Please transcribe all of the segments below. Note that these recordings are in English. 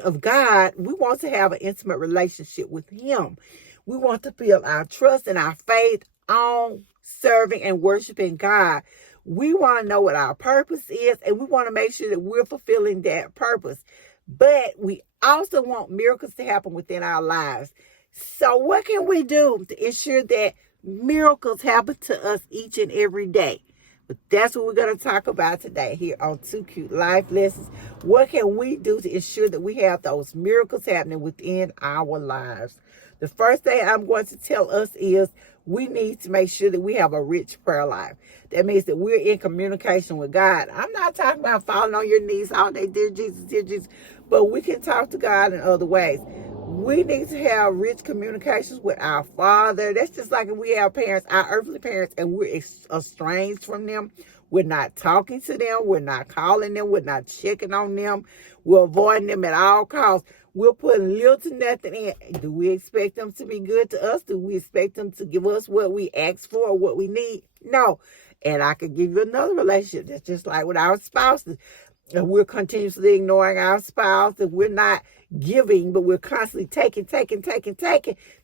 of God, we want to have an intimate relationship with Him. We want to build our trust and our faith on serving and worshiping God. We want to know what our purpose is, and we want to make sure that we're fulfilling that purpose. But we also want miracles to happen within our lives. So what can we do to ensure that miracles happen to us each and every day? But that's what we're going to talk about today here on Two Cute Life Lessons. What can we do to ensure that we have those miracles happening within our lives? The first thing I'm going to tell us is we need to make sure that we have a rich prayer life. That means that we're in communication with God. I'm not talking about falling on your knees all day, dear Jesus, but we can talk to God in other ways. We need to have rich communications with our Father. That's just like if we have parents, our earthly parents, and we're estranged from them. We're not talking to them. We're not calling them. We're not checking on them. We're avoiding them at all costs. We're putting little to nothing in. Do we expect them to be good to us? Do we expect them to give us what we ask for or what we need? No. And I could give you another relationship that's just like with our spouses. And we're continuously ignoring our spouse, and we're not giving, but we're constantly taking.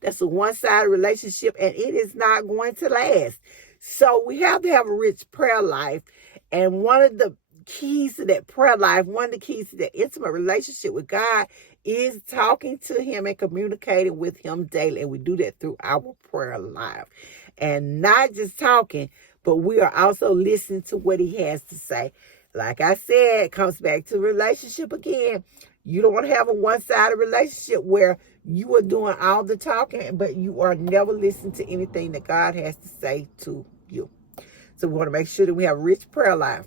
That's a one-sided relationship, and it is not going to last. So we have to have a rich prayer life. And one of the keys to that prayer life, one of the keys to that intimate relationship with God is talking to Him and communicating with Him daily. And we do that through our prayer life. And not just talking, but we are also listening to what He has to say. Like I said, it comes back to relationship again. You don't want to have a one-sided relationship where you are doing all the talking, but you are never listening to anything that God has to say to you. So we want to make sure that we have a rich prayer life.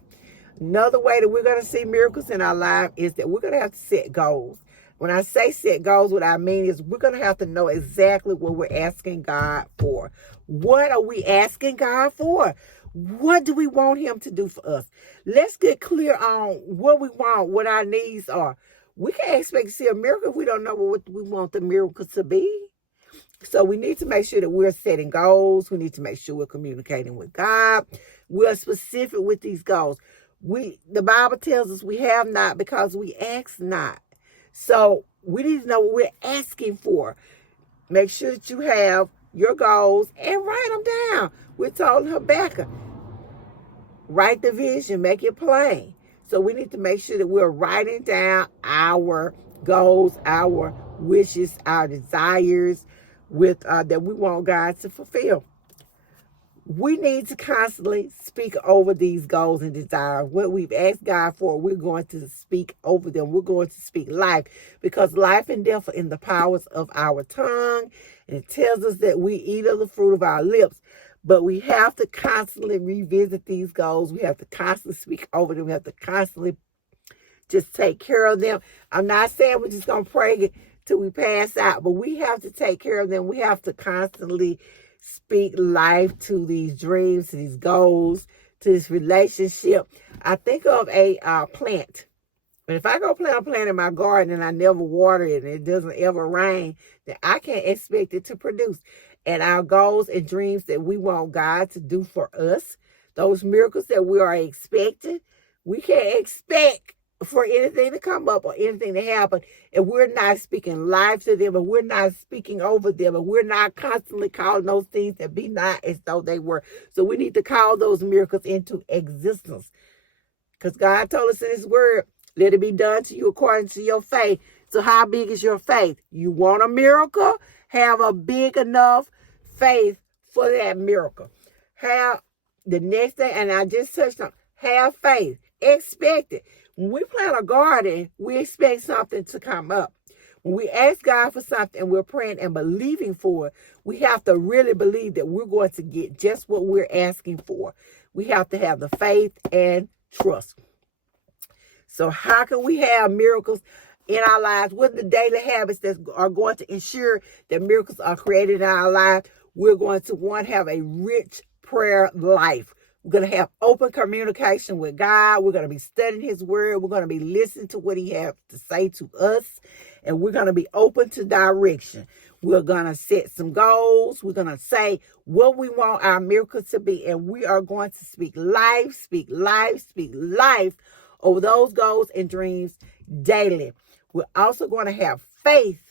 Another way that we're going to see miracles in our life is that we're going to have to set goals. When I say set goals, what I mean is we're going to have to know exactly what we're asking God for. What are we asking God for? What do we want Him to do for us? Let's get clear on what we want, what our needs are. We can't expect to see a miracle if we don't know what we want the miracle to be. So we need to make sure that we're setting goals. We need to make sure we're communicating with God. We're specific with these goals. The Bible tells us we have not because we ask not. So we need to know what we're asking for. Make sure that you have your goals and write them down. We're told Habakkuk, write the vision, make it plain. So we need to make sure that we're writing down our goals, our wishes, our desires that we want God to fulfill. We need to constantly speak over these goals and desires. What we've asked God for, we're going to speak over them. We're going to speak life, because life and death are in the powers of our tongue. And it tells us that we eat of the fruit of our lips. But we have to constantly revisit these goals. We have to constantly speak over them. We have to constantly just take care of them. I'm not saying we're just going to pray till we pass out, but we have to take care of them. We have to constantly speak life to these dreams, to these goals, to this relationship. I think of a plant. But if I go plant a plant in my garden and I never water it and it doesn't ever rain, then I can't expect it to produce. And our goals and dreams that we want God to do for us, those miracles that we are expecting, we can't expect for anything to come up or anything to happen if we're not speaking life to them, and we're not speaking over them, and we're not constantly calling those things that be not as though they were. So we need to call those miracles into existence, because God told us in His word, let it be done to you according to your faith. So how big is your faith? You want a miracle? Have a big enough faith for that miracle. Have the next thing, and I just touched on, have faith. Expect it. When we plant a garden, we expect something to come up. When we ask God for something and we're praying and believing for it, we have to really believe that we're going to get just what we're asking for. We have to have the faith and trust. So how can we have miracles in our lives? What are the daily habits that are going to ensure that miracles are created in our lives? We're going to, one, have a rich prayer life. We're going to have open communication with God. We're going to be studying His word. We're going to be listening to what He has to say to us. And we're going to be open to direction. We're going to set some goals. We're going to say what we want our miracles to be. And we are going to speak life over those goals and dreams daily. We're also going to have faith.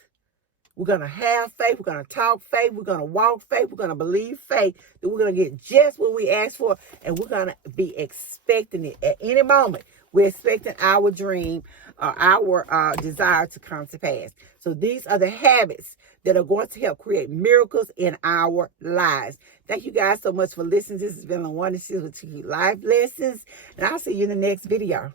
We're going to have faith. We're going to talk faith. We're going to walk faith. We're going to believe faith that we're going to get just what we ask for. And we're going to be expecting it at any moment. We're expecting our dream, our desire to come to pass. So these are the habits that are going to help create miracles in our lives. Thank you guys so much for listening. This has been a wonderful life lessons. And I'll see you in the next video.